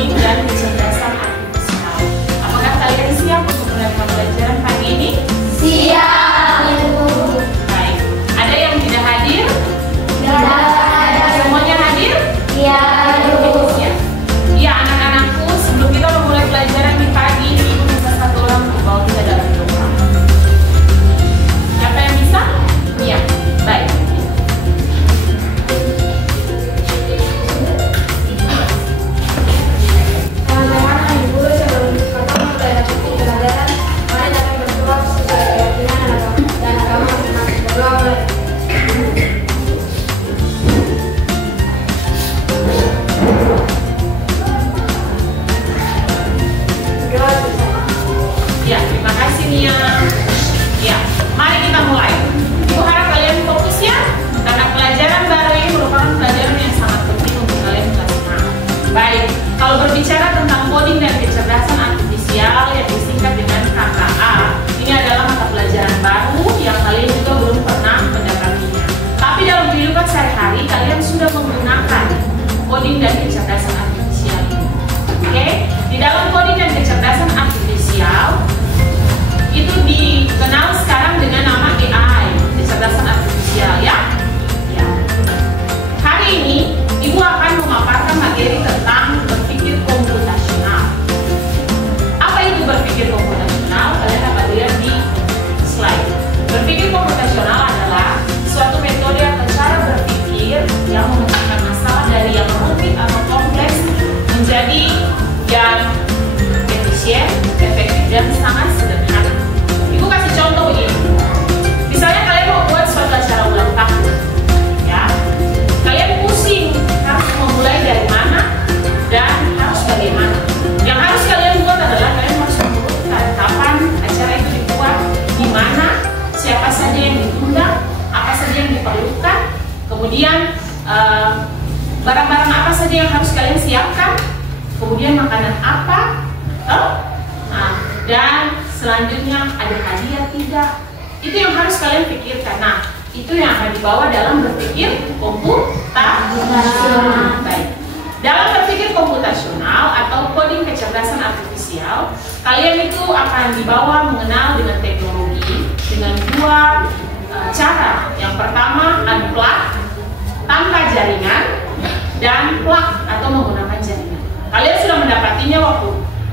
coding dan kecerdasan artifisial. Apakah kalian siap untuk melakukan pelajaran pagi ini? Siap, Ibu. Baik. Ada yang tidak hadir? Tidak. Semuanya hadir? Iya, Ibu. Siap. Iya, anak-anakku, sebelum kita memulai pelajaran di pagi ini, Ibu minta satu orang untuk bawa kita dalam doa. Siapa yang bisa? Iya. Baik. Teman-teman, Ibu, sebelum kita mulai aktivitas pelajaran, mari kita berdoa sesuai keyakinan dan agama masing-masing. Berdoa mulai. Berdoa selesai. Ya, terima kasih Nia. Ya, mari kita mulai. Ibu harap kalian fokus ya, karena pelajaran baru ini merupakan pelajaran yang sangat penting untuk kalian kelas 6. Baik, kalau berbicara tentang coding dan kecerdasan artifisial yang disingkat dengan KKA, ini adalah mata pelajaran baru yang kalian juga belum pernah mendapatinya. Tapi dalam kehidupan sehari-hari kalian sudah menggunakan coding dan kecerdasan artifisial ini. Oke, di dalam coding dan kecerdasan artifisial itu dikenal sekarang dengan nama AI, kecerdasan artifisial ya. Ya. Hari ini Ibu akan memaparkan materi tentang berpikir komputasional. Apa itu berpikir komputasional? Kalian dapat lihat di slide. Berpikir komputasional adalah suatu metode atau cara berpikir yang memecahkan masalah dari yang rumit atau kompleks menjadi yang efisien, efektif, dan sangat sederhana. Ibu kasih contoh begini. Misalnya kalian mau buat suatu acara ulang tahun, ya. Kalian pusing harus memulai dari mana dan harus bagaimana. Yang harus kalian buat adalah kalian harus menentukan kapan acara itu dibuat, di mana, siapa saja yang diundang, apa saja yang diperlukan, kemudian barang-barang apa saja yang harus kalian siapkan, kemudian makanan apa, dan selanjutnya ada hadiah tidak. Itu yang harus kalian pikirkan. Nah, itu yang akan dibawa dalam berpikir komputasional. Baik. Dalam berpikir komputasional atau coding kecerdasan artifisial, kalian itu akan dibawa mengenal dengan teknologi dengan dua cara. Yang pertama unplug tanpa jaringan dan plug atau menggunakan jaringan. Kalian sudah mendapatinya waktu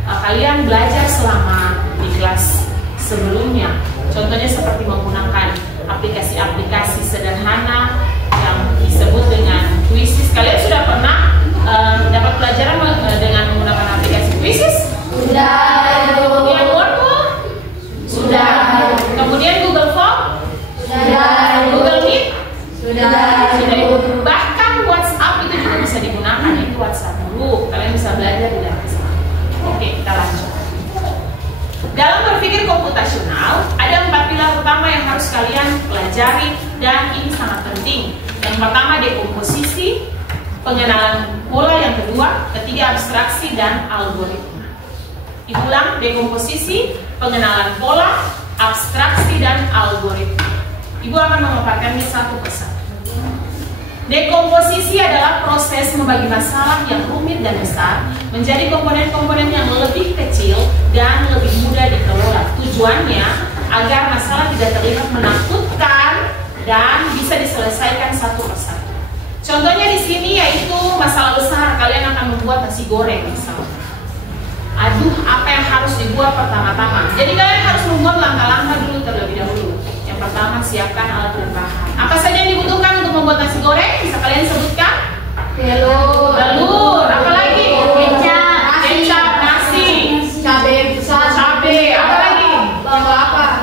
kalian belajar selama di kelas sebelumnya. Contohnya seperti menggunakan aplikasi-aplikasi sederhana yang disebut dengan Quizzes. Kalian sudah pernah dapat pelajaran dengan menggunakan aplikasi Quizzes? Sudah. Kemudian Wordle? Sudah. Kemudian Google Form? Sudah. Google Meet? Sudah. Bahkan WhatsApp itu juga bisa digunakan. Itu WhatsApp dulu. Kalian bisa belajar di dalam sana. Oke, kita lanjut. Dalam berpikir komputasional, ada 4 pilar utama yang harus kalian pelajari dan ini sangat penting. Yang pertama dekomposisi, pengenalan pola, yang kedua, ketiga abstraksi dan algoritma. Diulang, dekomposisi, pengenalan pola, abstraksi dan algoritma. Ibu akan memaparkannya satu persatu. Dekomposisi adalah proses membagi masalah yang rumit dan besar menjadi komponen-komponen yang lebih kecil dan lebih mudah dikelola. Tujuannya agar masalah tidak terlihat menakutkan dan bisa diselesaikan satu persatu. Contohnya di sini yaitu masalah besar, kalian akan membuat nasi goreng misalnya. Aduh, apa yang harus dibuat pertama-tama? Jadi kalian harus membuat langkah-langkah dulu terlebih dahulu. Yang pertama, siapkan alat dan bahan. Apa saja yang dibutuhkan untuk membuat nasi goreng? Bisa kalian sebutkan? Telur. Apa lagi? Kecap, nasi, Cabai besar. cabai. Apa lagi?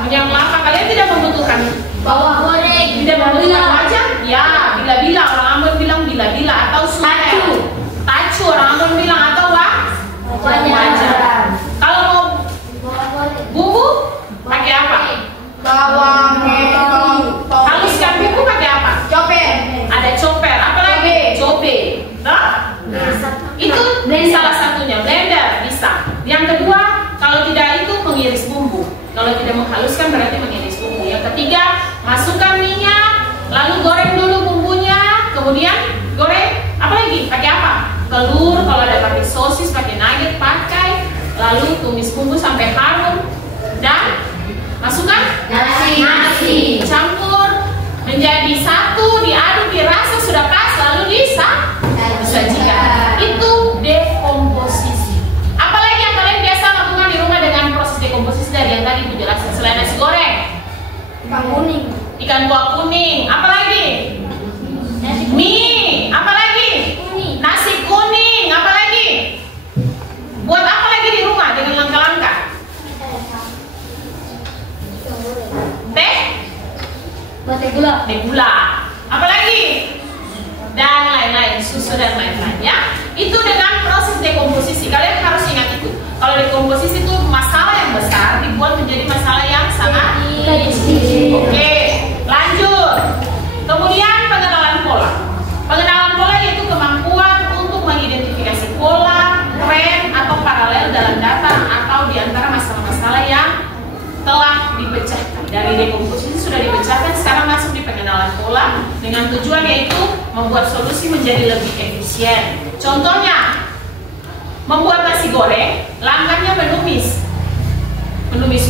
Minyak kelapa. Kalian tidak membutuhkan Bawang goreng. tidak membutuhkan wajan? Ya, bila-bila. Orang Ambon bilang bila-bila atau susu. Tacu. Orang Ambon bilang atau wajan. Kalau mau bumbu, pakai apa? Bawang. Haluskan bumbu pakai apa? Coper. Ada chopper, apa lagi? Cobe. Nah, itu salah satunya. Blender bisa. Yang kedua, kalau tidak itu mengiris bumbu. Kalau tidak menghaluskan berarti mengiris bumbu. Yang ketiga, masukkan minyak, lalu goreng dulu bumbunya, kemudian goreng. Apa lagi? Pakai apa? Telur. Kalau ada pakai sosis, pakai Lalu tumis bumbu sampai harum dan masukkan nasi. Campur menjadi satu, diaduk, dirasa sudah pas, lalu disajikan. Itu dekomposisi. Apalagi yang kalian biasa lakukan di rumah dengan proses dekomposisi dari yang tadi itu jelaskan selain nasi goreng? Ikan kuning. Ikan kuah kuning. Apalagi? Mie. Apalagi? Nasi kuning. Apalagi? Buat apa lagi di rumah dengan langkah-langkah? Teh? Buat teh gula. Teh gula. Apalagi? Dan lain-lain, susu dan lain-lain ya. Itu dengan proses dekomposisi. Kalian harus ingat itu. Kalau dekomposisi itu masalah yang besar dibuat menjadi masalah yang sangat kecil. Oke, lanjut. Kemudian pengenalan pola. Pengenalan pola yaitu kemampuan untuk mengidentifikasi pola, tren atau paralel dalam data atau di antara masalah-masalah yang telah dipecahkan. Dari dekomposisi sudah dipecahkan, sekarang masuk di pengenalan pola dengan tujuan yaitu membuat solusi menjadi lebih efisien. Contohnya, membuat nasi goreng, langkahnya menumis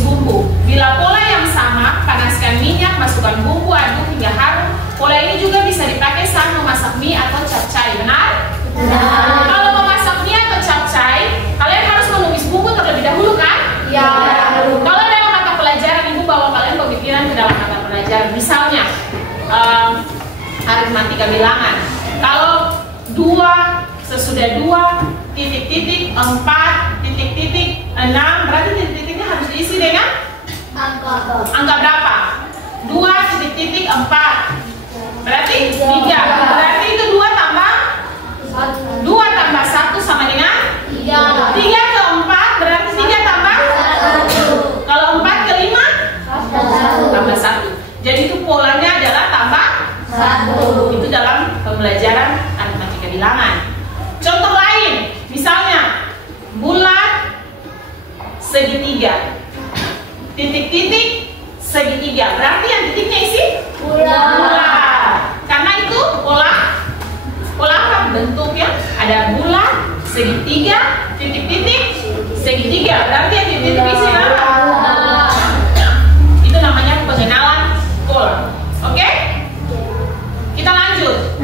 bumbu. Bila pola yang sama, panaskan minyak, masukkan bumbu, aduk hingga harum. Pola ini juga bisa dipakai saat memasak mie atau capcay, benar? Benar. Kalau memasak mie atau capcay, kalian harus menumis bumbu terlebih dahulu kan? Ya. Kalau dalam mata pelajaran, ibu bawa kalian pemikiran ke dalam mata pelajaran. Misalnya, aritmatika bilangan. Kalau 2 sesudah 2 titik-titik 4 titik-titik 6, berarti titik-titiknya harus diisi dengan angka berapa? 2 titik-titik 4 berarti 3. Berarti itu 2 tambah 1 sama dengan 3 ke 4 berarti 3 tambah 1. Kalau 4 ke 5 tambah 1. Jadi itu polanya adalah tambah 1. Itu dalam pembelajaran aritmatika bilangan. Contoh lain, misalnya bulat segitiga, titik-titik segitiga, berarti yang titiknya isi bulat. Karena itu pola apa bentuknya? Ada bulat, segitiga, titik-titik, segitiga, berarti yang titik-titik isi apa? Itu namanya pengenalan pola. Oke? Kita lanjut.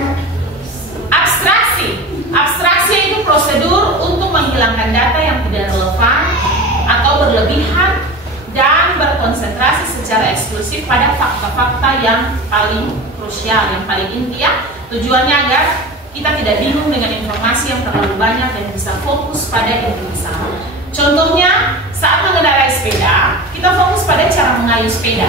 Abstraksi itu prosedur untuk menghilangkan data yang tidak relevan atau berlebihan dan berkonsentrasi secara eksklusif pada fakta-fakta yang paling krusial, yang paling inti ya. Tujuannya agar kita tidak bingung dengan informasi yang terlalu banyak dan bisa fokus pada inti besar. Contohnya, saat mengendarai sepeda, kita fokus pada cara mengayuh sepeda,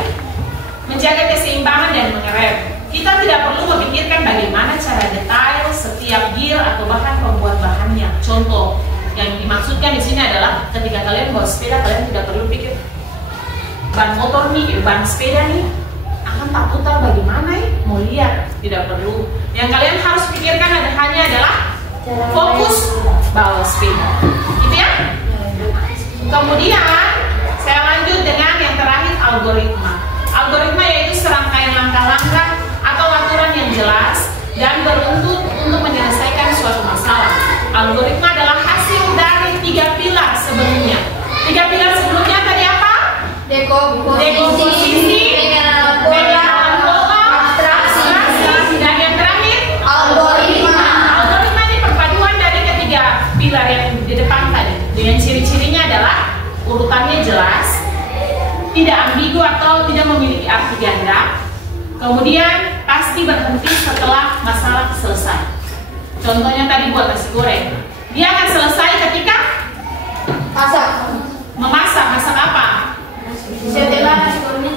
menjaga keseimbangan dan mengerem. Kita tidak perlu memikirkan bagaimana cara detail setiap gear atau bahkan pembuat bahannya. Contoh yang dimaksudkan di sini adalah ketika kalian bawa sepeda, kalian tidak perlu pikir ban motor nih, ban sepeda nih akan tak putar bagaimana nih, mau lihat, tidak perlu. Yang kalian harus pikirkan hanya adalah fokus bawa sepeda, gitu ya. Kemudian saya lanjut dengan yang terakhir, algoritma. Algoritma yaitu serangkaian langkah-langkah atau aturan yang jelas dan beruntut untuk menyelesaikan suatu masalah. Algoritma adalah hasil dari 3 pilar sebelumnya. 3 pilar sebelumnya tadi apa? Dekomposisi, pengenalan pola, abstraksi, dan yang terakhir algoritma. Algoritma ini perpaduan dari ketiga pilar yang di depan tadi. Dengan ciri-cirinya adalah urutannya jelas, tidak ambigu atau tidak memiliki arti ganda. Kemudian pasti berhenti setelah masalah selesai. Contohnya tadi buat nasi goreng, dia akan selesai ketika memasak. Masak apa? Setelah nasi goreng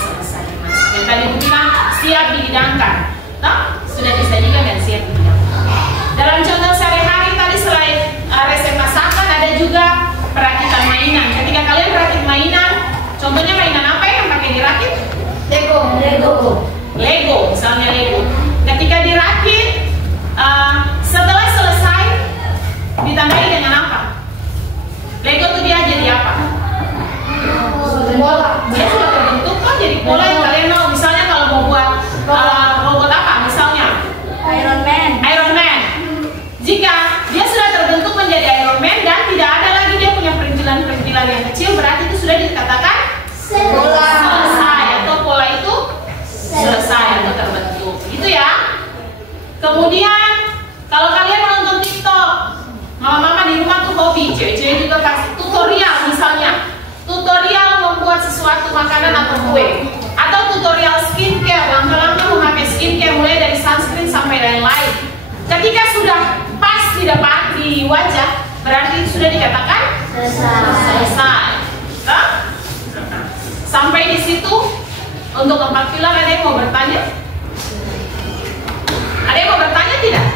selesai dimasak. Yang tadi itu bilang siap dihidangkan, sudah disajikan dan siap dihidangkan. Dalam contoh sehari-hari tadi selain resep masakan ada juga perakitan mainan. Ketika kalian merakit mainan, contohnya mainan apa yang pakai dirakit? Lego, misalnya Lego. Ketika dirakit, setelah selesai ditandai dengan apa? Lego itu dia jadi apa? bola. Dia sudah terbentuk kan jadi pola yang kalian mau. Misalnya kalau mau buat robot apa? Misalnya Kemudian kalau kalian menonton TikTok, mama-mama di rumah tuh hobi, cewek-cewek juga kasih tutorial, misalnya tutorial membuat sesuatu makanan atau kue, atau tutorial skincare, langkah-langkah memakai skincare mulai dari sunscreen sampai lain-lain. Ketika sudah pas di wajah, berarti sudah dikatakan selesai. Sampai di situ untuk 4 pilar, ada yang mau bertanya? Ada yang mau bertanya tidak?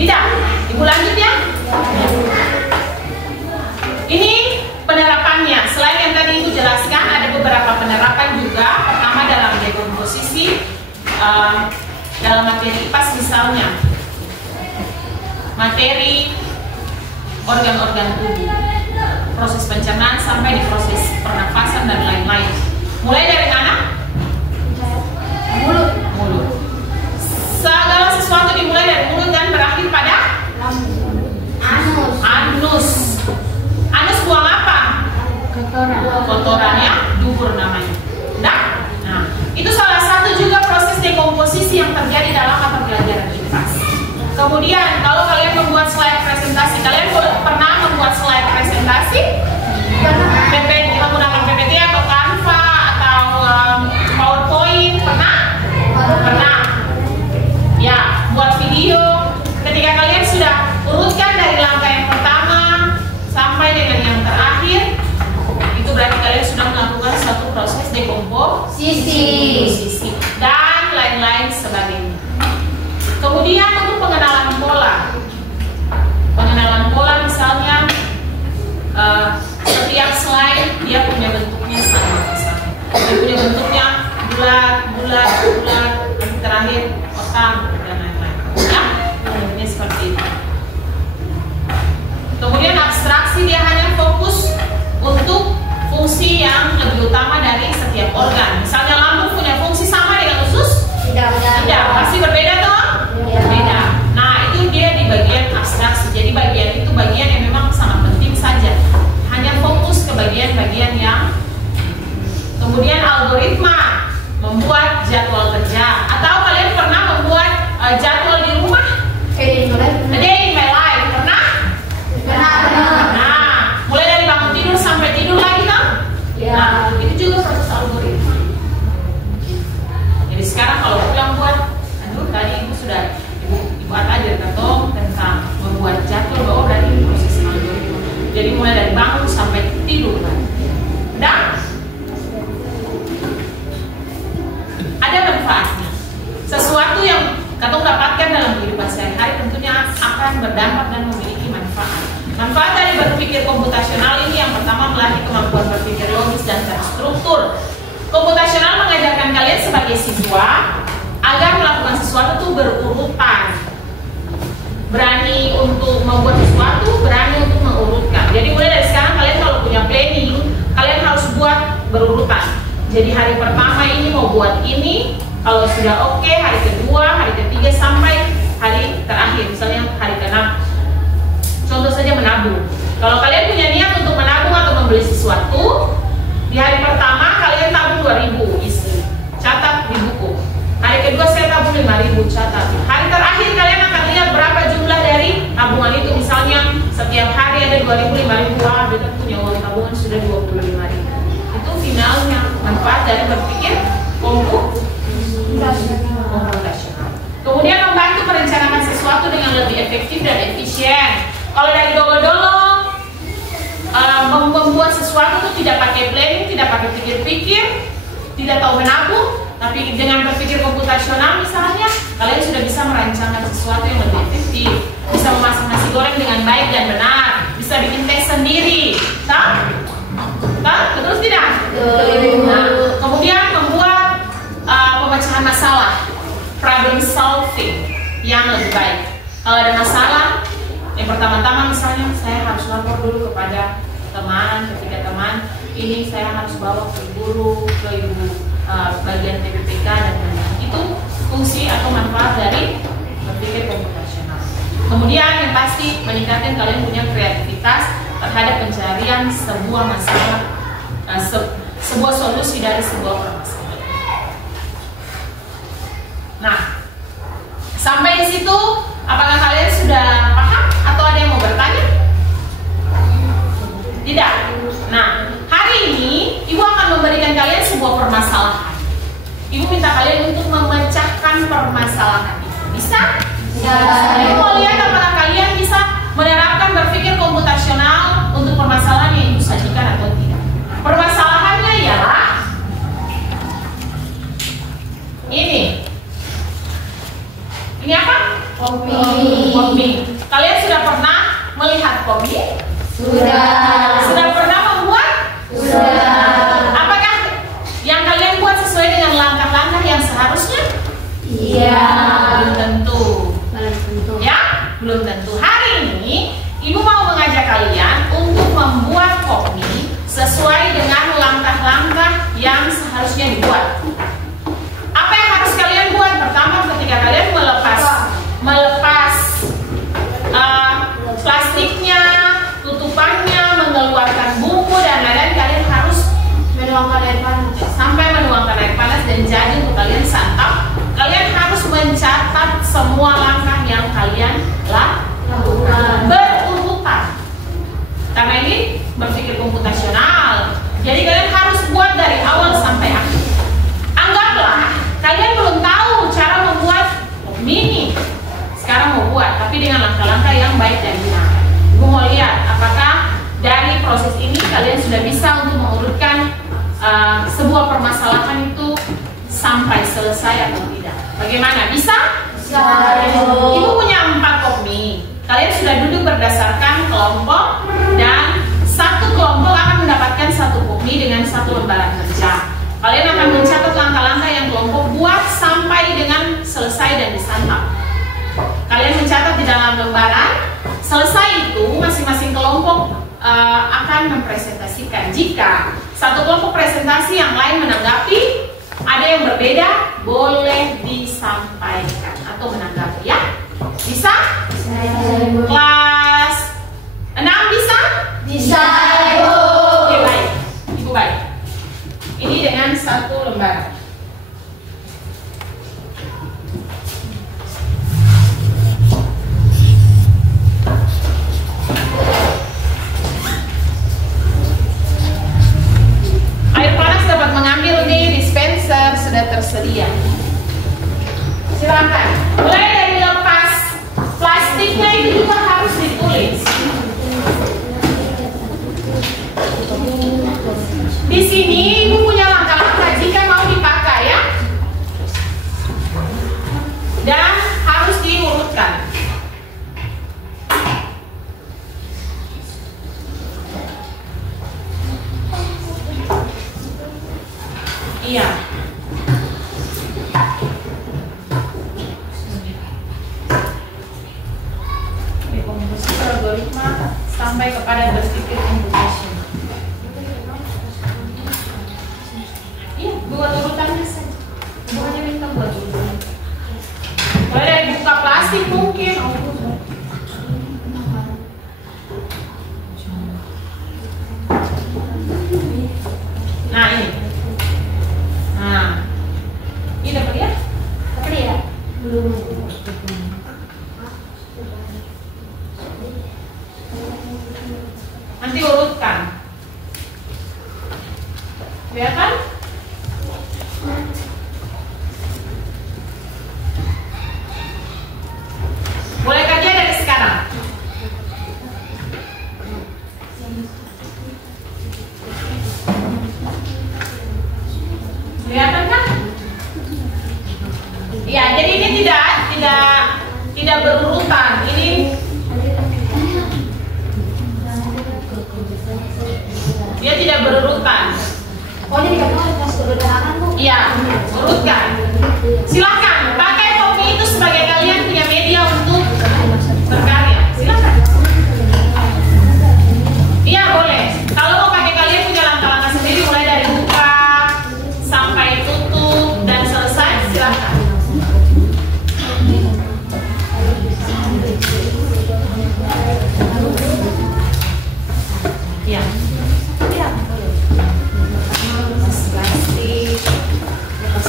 Tidak. Ibu lanjut ya. Ini penerapannya. Selain yang tadi Ibu jelaskan, ada beberapa penerapan juga. Pertama dalam dekomposisi, dalam materi IPAS misalnya, materi organ-organ tubuh, proses pencernaan sampai di proses pernafasan dan lain-lain. Mulai dari mana? Mulut. Segala sesuatu dimulai dari mulut dan berakhir pada anus. Anus buang apa? Kotorannya, dubur namanya. Nah, itu salah satu juga proses dekomposisi yang terjadi dalam mata pelajaran IPAS. Kemudian kalau kalian membuat slide presentasi, kalian pernah membuat slide presentasi? Menggunakan PPT atau Canva atau PowerPoint? Pernah. Ya, buat video. Ketika kalian sudah urutkan dari langkah yang pertama sampai dengan yang terakhir, itu berarti kalian sudah melakukan satu proses dekomposisi dan lain-lain sebagainya. Kemudian untuk pengenalan pola misalnya, setiap slide dia punya bentuknya sama misalnya. Dia punya bentuknya bulat, terakhir kotak dan lain-lain. Ya, ini seperti itu. Kemudian abstraksi, dia hanya fokus untuk fungsi yang lebih utama dari setiap organ. Misalnya lambung punya fungsi sama dengan usus? Tidak, pasti berbeda toh? Berbeda. Nah, itu dia di bagian abstraksi. Jadi bagian itu bagian yang memang sangat penting saja. Hanya fokus ke bagian-bagian yang. Kemudian algoritma, membuat jadwal kerja. Atau kalian pernah membuat jadwal di rumah? A day in my life. Pernah? Nah, mulai dari bangun tidur sampai tidur lagi kan? Nah, itu juga proses algoritma. Jadi sekarang kalau pulang buat, tadi Ibu sudah Ibu ajar katong tentang membuat jadwal, bahwa berarti proses algoritma. Jadi mulai dari bangun sampai tidur kan? Dan ada manfaatnya. Sesuatu yang katong dapatkan dalam kehidupan sehari-hari tentunya akan berdampak dan memiliki manfaat. Manfaat dari berpikir komputasional ini yang pertama melatih kemampuan berpikir logis dan terstruktur. Komputasional mengajarkan kalian sebagai siswa agar melakukan sesuatu itu berurutan. Berani untuk membuat sesuatu, berani untuk mengurutkan. Jadi mulai dari sekarang kalian kalau punya planning, kalian harus buat berurutan. Jadi hari pertama ini mau buat ini, kalau sudah oke, hari kedua, hari ketiga sampai hari terakhir, misalnya hari ke-6. Contoh saja menabung. Kalau kalian punya niat untuk menabung atau membeli sesuatu, di hari pertama kalian tabung 2.000 isi, catat di buku. Hari kedua saya tabung 5.000, catat. Hari terakhir kalian akan lihat berapa jumlah dari tabungan itu. Misalnya setiap hari ada 2.000, 5.000, wah kita punya uang tabungan sudah 25.000. Itu finalnya manfaat dari berpikir komputasional. Kemudian membantu merencanakan sesuatu dengan lebih efektif dan efisien. Kalau dari dolo-dolo membuat sesuatu itu tidak pakai planning, tidak pakai pikir-pikir, tidak tahu menabung, tapi dengan berpikir komputasional misalnya, kalian sudah bisa merancangkan sesuatu yang lebih efektif, bisa memasak nasi goreng dengan baik dan benar, bisa bikin teh sendiri, betul tidak? Nah, kemudian membuat pemecahan masalah, problem solving yang lebih baik. Kalau ada masalah, yang pertama-tama misalnya saya harus lapor dulu kepada teman, ketika teman ini saya harus bawa ke guru, ke ibu bagian PPPK dan lain-lain. Itu fungsi atau manfaat dari berpikir komputasional. Kemudian yang pasti meningkatkan kalian punya kreativitas terhadap pencarian sebuah masalah, sebuah solusi dari sebuah permasalahan. Nah, Sampai di situ, apakah kalian sudah paham atau ada yang mau bertanya? Tidak. Nah, hari ini Ibu akan memberikan kalian sebuah permasalahan. Ibu minta kalian untuk memecahkan permasalahan itu. Bisa? Bisa. Ibu mau lihat apakah kalian bisa menerapkan berpikir komputasional untuk permasalahan yang Ibu sajikan atau tidak. Permasalahannya ialah ini. Ini apa? Kopi. Kalian sudah pernah melihat kopi? Sudah. Sudah pernah membuat? Sudah. Apakah yang kalian buat sesuai dengan langkah-langkah yang seharusnya? Iya. Belum tentu. Ya? Belum tentu. Hari ini Ibu mau mengajak kalian untuk membuat kopi sesuai dengan langkah-langkah yang seharusnya dibuat. Apa yang harus kalian buat? Pertama, ketika kalian melepas plastiknya, tutupannya, mengeluarkan bumbu dan lain-lain, kalian harus menuangkan air panas. Sampai menuangkan air panas dan jadi untuk kalian santap. Kalian harus mencatat semua langkah yang kalian lakukan berurutan. Karena ini berpikir komputasional. Jadi kalian harus buat dari awal sampai akhir. Anggaplah kalian belum tahu cara membuat mini. Sekarang mau buat, tapi dengan langkah-langkah yang baik dan benar. Ibu mau lihat apakah dari proses ini kalian sudah bisa untuk mengurutkan sebuah permasalahan itu sampai selesai atau tidak. Bagaimana? Bisa? Bisa. Ibu punya 4 kop mie. Kalian sudah duduk berdasarkan kelompok dan satu kelompok akan mendapatkan 1 kop mie dengan 1 lembaran kerja. Kalian akan mencatat langkah-langkah yang kelompok buat sampai dengan selesai dan disantap. Kalian mencatat di dalam lembaran. Selesai itu masing-masing kelompok akan mempresentasikan. Jika satu kelompok presentasi, yang lain menanggapi, ada yang berbeda, boleh disampaikan atau menanggapi ya. Bisa? Bisa. Kelas 6 bisa? Bisa. Oke, baik. Ibu baik. Ini dengan 1 lembaran. Air panas dapat mengambil nih, dispenser sudah tersedia. Silakan. Mulai dari lepas plastiknya itu juga harus ditulis. Di sini Ibu punya langkah-langkah jika mau dipakai ya. Dan harus diurutkan. Iya. Dekomposisi algoritma sampai kepada berpikir komputasional. Iya, buat urutannya saja. Ibu hanya minta buat urutan. Mulai dari buka plastik mungkin. Nah ini. Nah, ini dapat ya? Dapat ya? Belum. Nanti urutkan. Kelihatan? Mulai kerja dari sekarang. Kelihatan kan? Ya, jadi ini tidak berurutan. Ini dia tidak berurutan. Oh, jadi kamu harus berurutan Bu? Iya, urutkan. Silakan pakai kopi itu sebagai kalian punya media untuk berkarya. Silakan. Iya, boleh. Kalau mau pakai kalian punya langkah-langkah sendiri mulai dari buka sampai tutup dan selesai, silakan. Iya. Iya. Plastik, lepas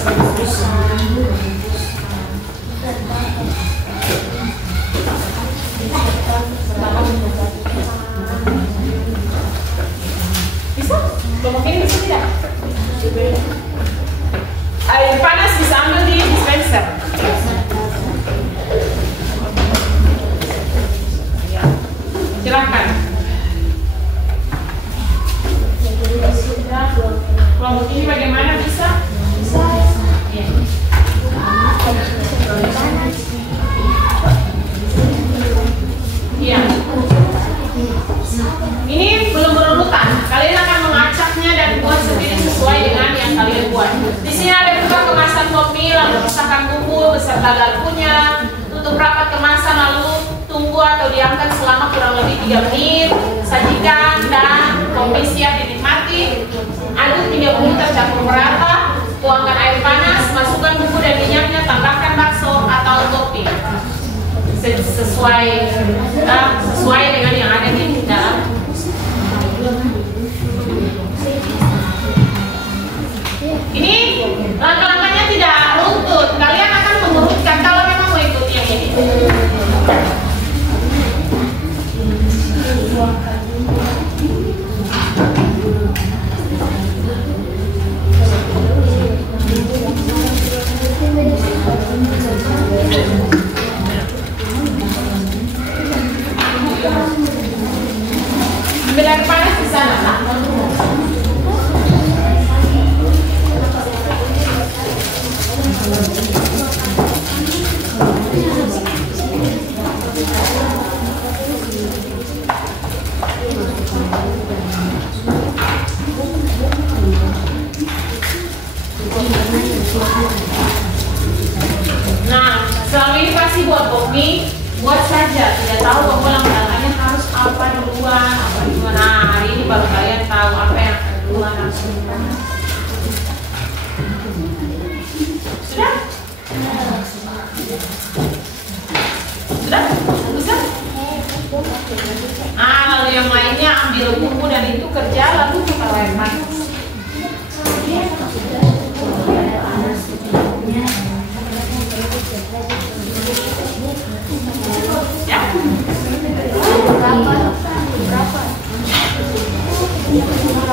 beserta garpunya. Tutup rapat kemasan lalu tunggu atau diangkat selama kurang lebih 3 menit. Sajikan dan kopi siap dinikmati. Aduk hingga bumbu tercampur merata. Tuangkan air panas, masukkan bumbu dan minyaknya, tambahkan bakso atau topping sesuai dengan yang ada di dalam. Ini langkah-langkahnya tidak runtut. Kalian akan mengurutkan kalau memang mau ikuti yang ini. Ambil air panas di sana, Pak. Nah, selama ini pasti buat kopi, buat saja, tidak tahu bahwa langkah-langkahnya harus apa duluan, apa duluan. Nah, hari ini baru kalian tahu apa yang akan duluan langsung. Sudah? Sudah? Bisa? Ah, lalu yang lainnya ambil bumbu dan itu kerja, lalu kita air panas.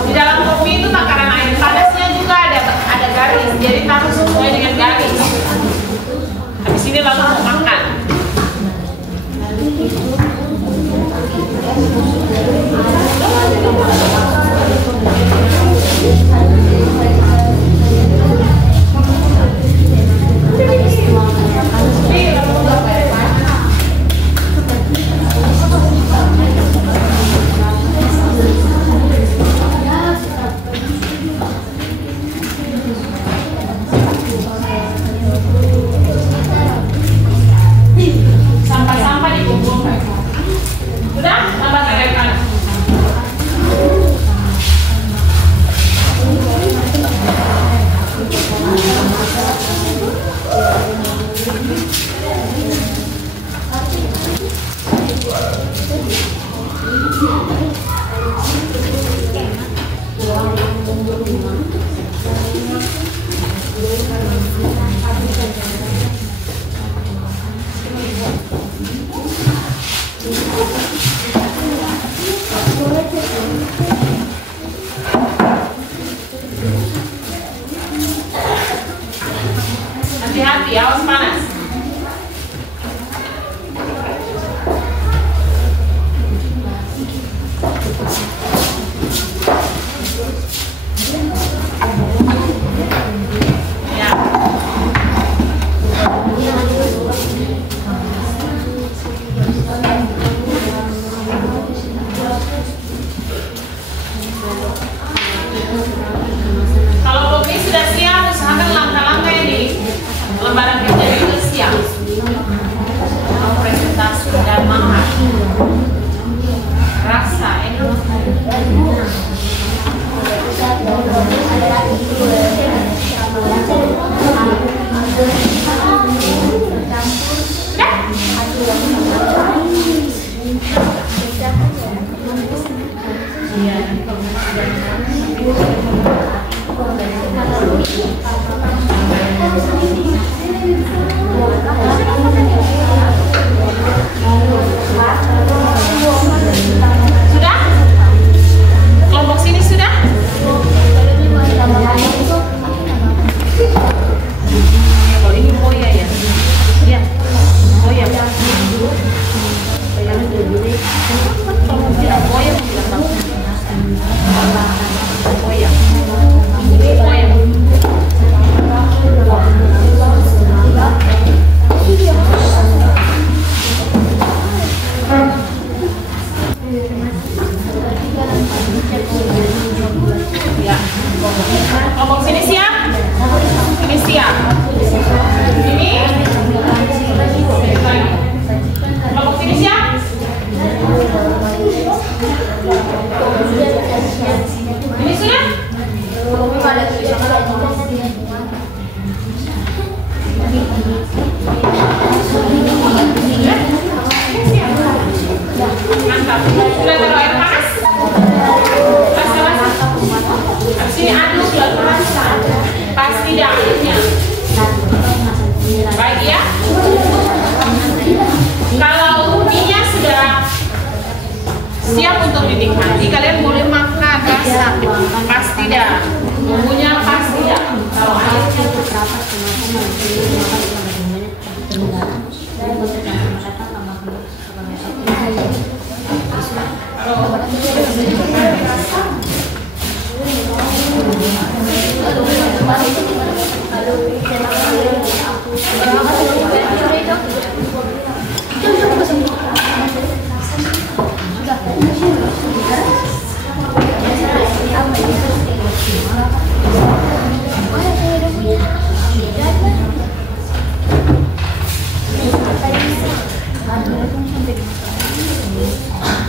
Di dalam kopi itu takaran air panasnya juga ada garis, jadi taruh sesuai dengan garis. Habis ini lalu mau makan. Nanti kalian boleh makan rasa pas tidak, bumbunya pas tidak. Kalau airnya rapat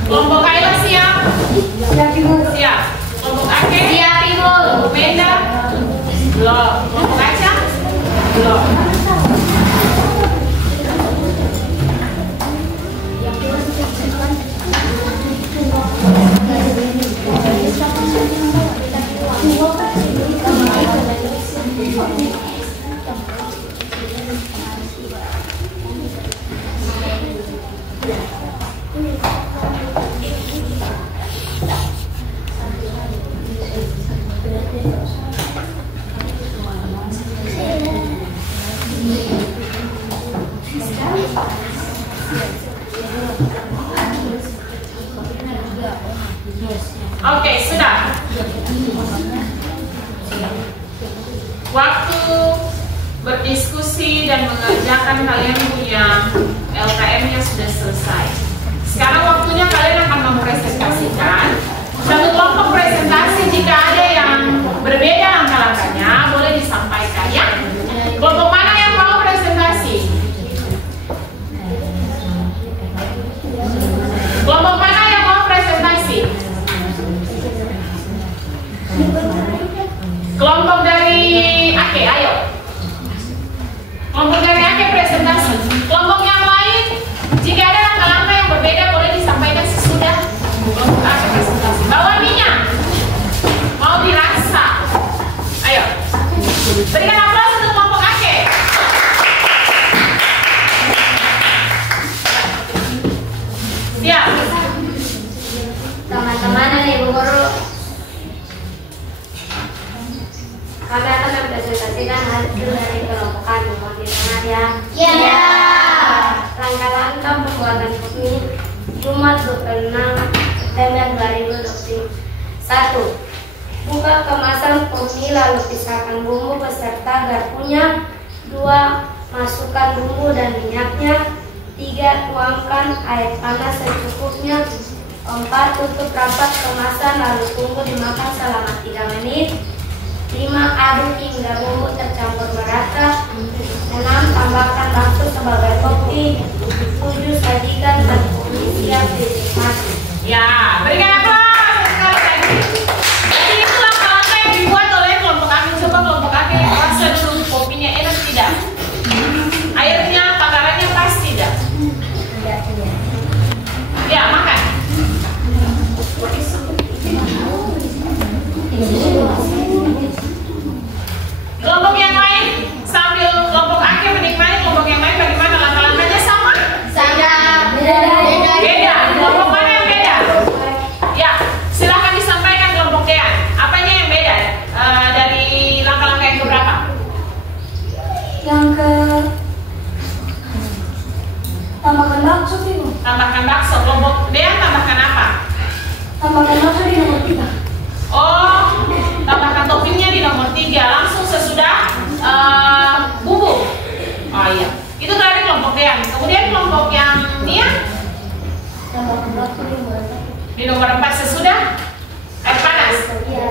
kelompok Kaila siap? Siap. Kelompok Ake? Siap, Ibu. Kelompok Menda? Belum. Kelompok Kaca? Belum. Oke, sudah. Waktu berdiskusi dan mengerjakan kalian punya LKM-nya sudah selesai. Sekarang waktunya kalian akan mempresentasikan. Satu kelompok presentasi, jika ada yang berbeda langkah-langkahnya boleh disampaikan ya. Kelompok mana yang mau presentasi? Kelompok mana yang mau presentasi? Kelompok dari Ake, ayo. Kelompok dari Ake presentasi. Kelompok yang lain, jika ada langkah-langkah yang berbeda boleh disampaikan sesudah kelompok Ake presentasi. Bawa minyak, mau dirasa. Ayo, berikan aplaus untuk kelompok Ake. Siap. Teman-teman dan Ibu Guru, kami akan mempresentasikan hasil dari kelompok kami. Mohon didengar ya. Ya. Langkah-langkah pembuatan kopi Jumat 26 September 2020. 1. Buka kemasan kopi lalu pisahkan bumbu beserta garpunya. 2. Masukkan bumbu dan minyaknya. 3. Tuangkan air panas secukupnya. 4. Tutup rapat kemasan lalu tunggu dimakan selama 3 menit. 5. Aduk hingga bumbu tercampur merata. 6. Tambahkan bakso sebagai topping. 7. Sajikan dan kopi siap dinikmati. Ya, berikan aplaus sekali lagi. Jadi itu langkah-langkah yang dibuat oleh kelompok Ake. Coba kelompok Ake rasa dulu kopinya enak tidak? Airnya, takarannya pas tidak? Ya, makan. Kelompok yang lain sambil kelompok Ake menikmati, kelompok yang lain bagaimana? Langkah-langkahnya sama? Sama. Beda. Kelompok mana yang beda? Ya, silahkan disampaikan kelompok Dean. Apanya yang beda dari langkah-langkah yang keberapa? Yang ke tambahkan bakso Ibu. Tambahkan bakso. Kelompok Dean tambahkan apa? Tambahkan bakso di nomor 3. Oh, tambahkan toppingnya di nomor 3 langsung sesudah bumbu. Oh iya, itu dari kelompok Dean. Kemudian kelompok yang Nia Tambahkan bakso di nomor 4 sesudah air panas. Iya.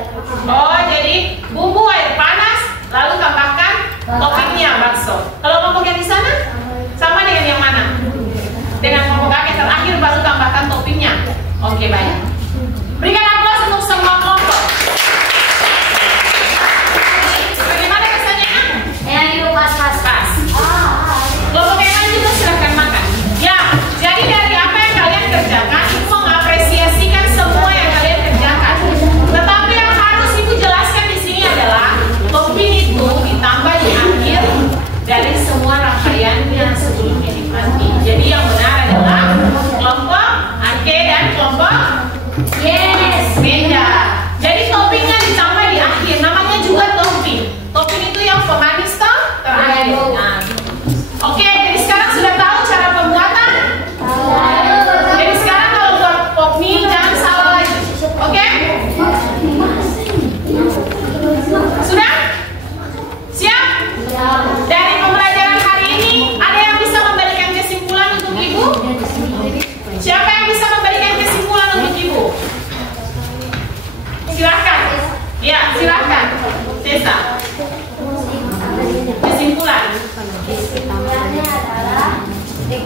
Oh, jadi bumbu air panas lalu tambahkan toppingnya bakso. Kalau kelompok yang di sana sama dengan yang mana? Dengan kelompok Ake terakhir baru tambahkan toppingnya. Oke, baik. Berikan aplaus untuk semua kelompok. Bagaimana kesannya? Yang Ibu pas. Kelompok yang lain juga silahkan makan. Ya, jadi dari apa yang kalian kerjakan, Ibu mengapresiasikan semua yang kalian kerjakan. Tetapi yang harus Ibu jelaskan di sini adalah topping itu ditambah di akhir dari semua rangkaiannya sebelum dinikmati. Jadi yang benar adalah kelompok Ake dan kelompok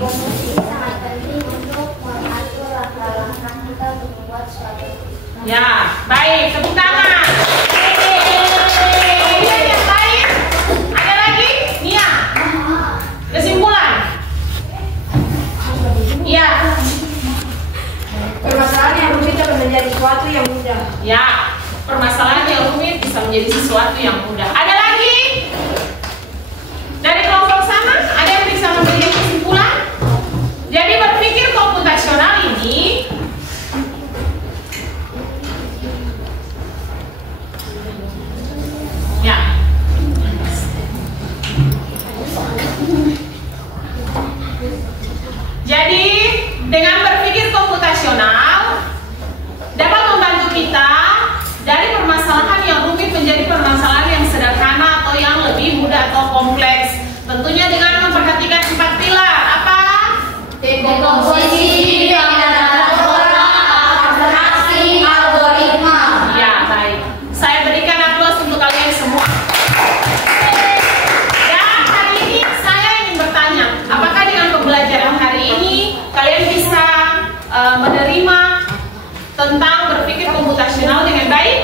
musik sangat penting untuk mengatur langkah-langkah kita untuk membuat suatu. Ya, baik, tepuk tangan. Kemudian yang lain, ada lagi? Nia, kesimpulan. Ya, Permasalahan yang rumit dapat menjadi sesuatu yang mudah. ya, permasalahan yang rumit bisa menjadi sesuatu yang mudah. Ada lagi? Dari kelompok sana, ada yang bisa memberikan kesimpulan? Jadi berpikir komputasional ini ya. Jadi dengan berpikir komputasional dapat membantu kita dari permasalahan yang rumit menjadi permasalahan yang sederhana atau yang lebih mudah atau kompleks. Tentunya dengan memperhatikan 4 pilar. Apa? Komposisi, abstraksi, algoritma. Ya, baik. Saya berikan aplaus untuk kalian semua. Dan hari ini saya ingin bertanya, apakah dengan pembelajaran hari ini kalian bisa menerima tentang berpikir komputasional dengan baik?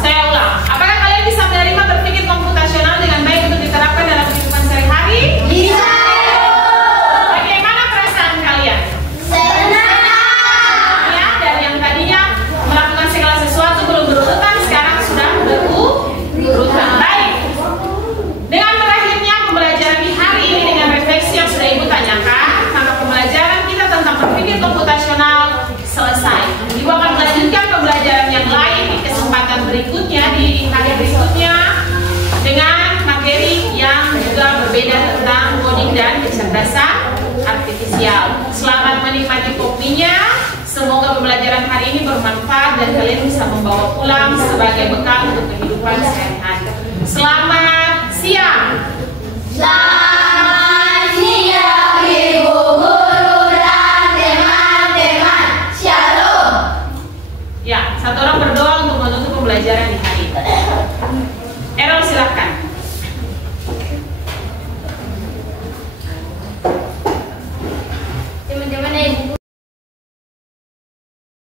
Saya ulang, apakah kalian bisa menerima berpikir komputasional dengan baik untuk diterapkan dalam kehidupan sehari-hari? Bisa. Bagaimana perasaan kalian? Senang. Ya, dan yang tadinya melakukan segala sesuatu belum berurutan, sekarang sudah berurutan. Baik. Dengan berakhirnya pembelajaran di hari ini dengan refleksi yang sudah Ibu tanyakan, maka pembelajaran kita tentang berpikir komputasional selesai. Ibu akan melanjutkan pembelajaran yang lain di kesempatan berikutnya, di hari berikutnya, dengan materi yang juga berbeda tentang coding dan kecerdasan artifisial. Selamat menikmati kopinya. Semoga pembelajaran hari ini bermanfaat dan kalian bisa membawa pulang sebagai bekal untuk kehidupan sehari-hari. Selamat siang. Selamat